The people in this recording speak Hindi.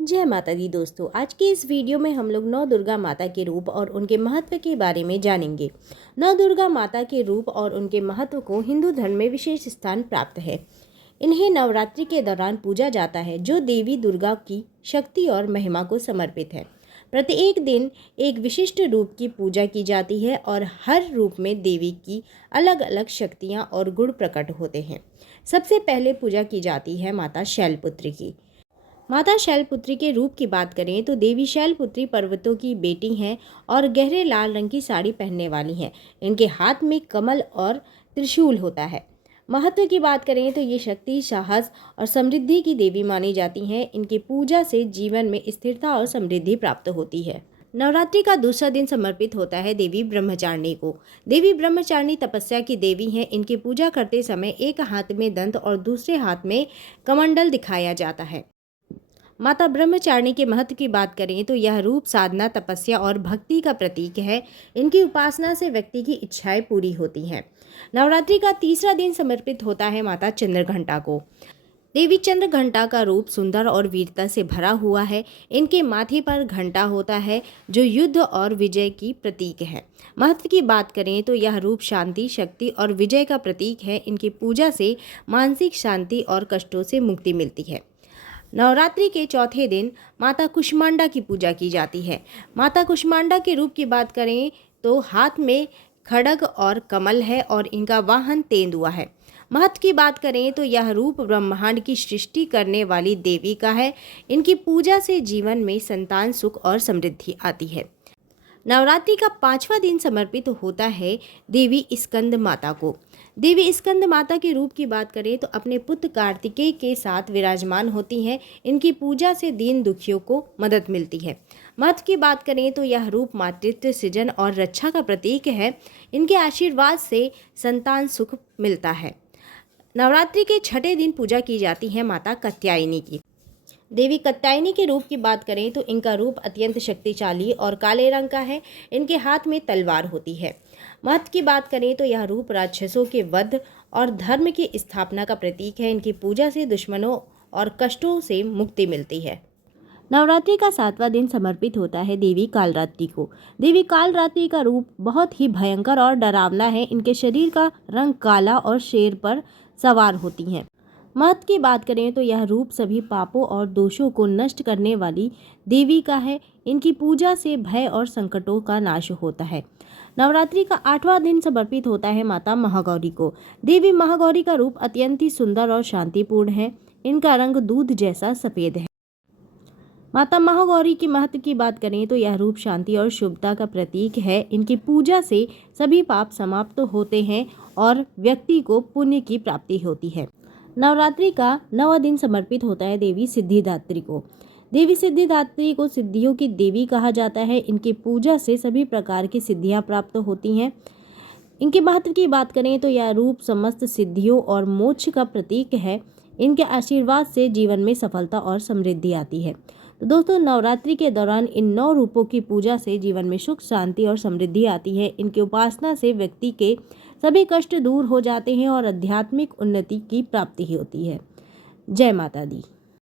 जय माता दी दोस्तों। आज के इस वीडियो में हम लोग नौ दुर्गा माता के रूप और उनके महत्व के बारे में जानेंगे। नौ दुर्गा माता के रूप और उनके महत्व को हिंदू धर्म में विशेष स्थान प्राप्त है। इन्हें नवरात्रि के दौरान पूजा जाता है, जो देवी दुर्गा की शक्ति और महिमा को समर्पित है। प्रत्येक दिन एक विशिष्ट रूप की पूजा की जाती है और हर रूप में देवी की अलग अलग शक्तियाँ और गुण प्रकट होते हैं। सबसे पहले पूजा की जाती है माता शैलपुत्री की। माता शैलपुत्री के रूप की बात करें तो देवी शैलपुत्री पर्वतों की बेटी हैं और गहरे लाल रंग की साड़ी पहनने वाली हैं। इनके हाथ में कमल और त्रिशूल होता है। महत्व की बात करें तो ये शक्ति, साहस और समृद्धि की देवी मानी जाती हैं। इनकी पूजा से जीवन में स्थिरता और समृद्धि प्राप्त होती है। नवरात्रि का दूसरा दिन समर्पित होता है देवी ब्रह्मचारिणी को। देवी ब्रह्मचारिणी तपस्या की देवी हैं। इनकी पूजा करते समय एक हाथ में दंत और दूसरे हाथ में कमंडल दिखाया जाता है। माता ब्रह्मचारिणी के महत्व की बात करें तो यह रूप साधना, तपस्या और भक्ति का प्रतीक है। इनकी उपासना से व्यक्ति की इच्छाएं पूरी होती हैं। नवरात्रि का तीसरा दिन समर्पित होता है माता चंद्रघंटा को। देवी चंद्रघंटा का रूप सुंदर और वीरता से भरा हुआ है। इनके माथे पर घंटा होता है, जो युद्ध और विजय की प्रतीक है। महत्व की बात करें तो यह रूप शांति, शक्ति और विजय का प्रतीक है। इनकी पूजा से मानसिक शांति और कष्टों से मुक्ति मिलती है। नवरात्रि के चौथे दिन माता कुष्मांडा की पूजा की जाती है। माता कुष्मांडा के रूप की बात करें तो हाथ में खड्ग और कमल है और इनका वाहन तेंदुआ है। महत्व की बात करें तो यह रूप ब्रह्मांड की सृष्टि करने वाली देवी का है। इनकी पूजा से जीवन में संतान, सुख और समृद्धि आती है। नवरात्रि का पांचवा दिन समर्पित होता है देवी स्कंद माता को। देवी स्कंद माता के रूप की बात करें तो अपने पुत्र कार्तिकेय के साथ विराजमान होती हैं। इनकी पूजा से दीन दुखियों को मदद मिलती है। महत्व की बात करें तो यह रूप मातृत्व, सृजन और रक्षा का प्रतीक है। इनके आशीर्वाद से संतान सुख मिलता है। नवरात्रि के छठे दिन पूजा की जाती है माता कात्यायनी की। देवी कात्यायनी के रूप की बात करें तो इनका रूप अत्यंत शक्तिशाली और काले रंग का है। इनके हाथ में तलवार होती है। महत्व की बात करें तो यह रूप राक्षसों के वध और धर्म की स्थापना का प्रतीक है। इनकी पूजा से दुश्मनों और कष्टों से मुक्ति मिलती है। नवरात्रि का सातवां दिन समर्पित होता है देवी कालरात्रि को। देवी कालरात्रि का रूप बहुत ही भयंकर और डरावना है। इनके शरीर का रंग काला और शेर पर सवार होती हैं। महत्व की बात करें तो यह रूप सभी पापों और दोषों को नष्ट करने वाली देवी का है। इनकी पूजा से भय और संकटों का नाश होता है। नवरात्रि का आठवां दिन समर्पित होता है माता महागौरी को। देवी महागौरी का रूप अत्यंत ही सुंदर और शांतिपूर्ण है। इनका रंग दूध जैसा सफेद है। माता महागौरी के महत्व की बात करें तो यह रूप शांति और शुभता का प्रतीक है। इनकी पूजा से सभी पाप समाप्त होते हैं और व्यक्ति को पुण्य की प्राप्ति होती है। नवरात्रि का नौवां दिन समर्पित होता है देवी सिद्धिदात्री को। देवी सिद्धिदात्री को सिद्धियों की देवी कहा जाता है। इनकी पूजा से सभी प्रकार की सिद्धियां प्राप्त होती हैं। इनके महत्व की बात करें तो यह रूप समस्त सिद्धियों और मोक्ष का प्रतीक है। इनके आशीर्वाद से जीवन में सफलता और समृद्धि आती है। तो दोस्तों, नवरात्रि के दौरान इन 9 रूपों की पूजा से जीवन में सुख, शांति और समृद्धि आती है। इनकी उपासना से व्यक्ति के सभी कष्ट दूर हो जाते हैं और आध्यात्मिक उन्नति की प्राप्ति होती है। जय माता दी।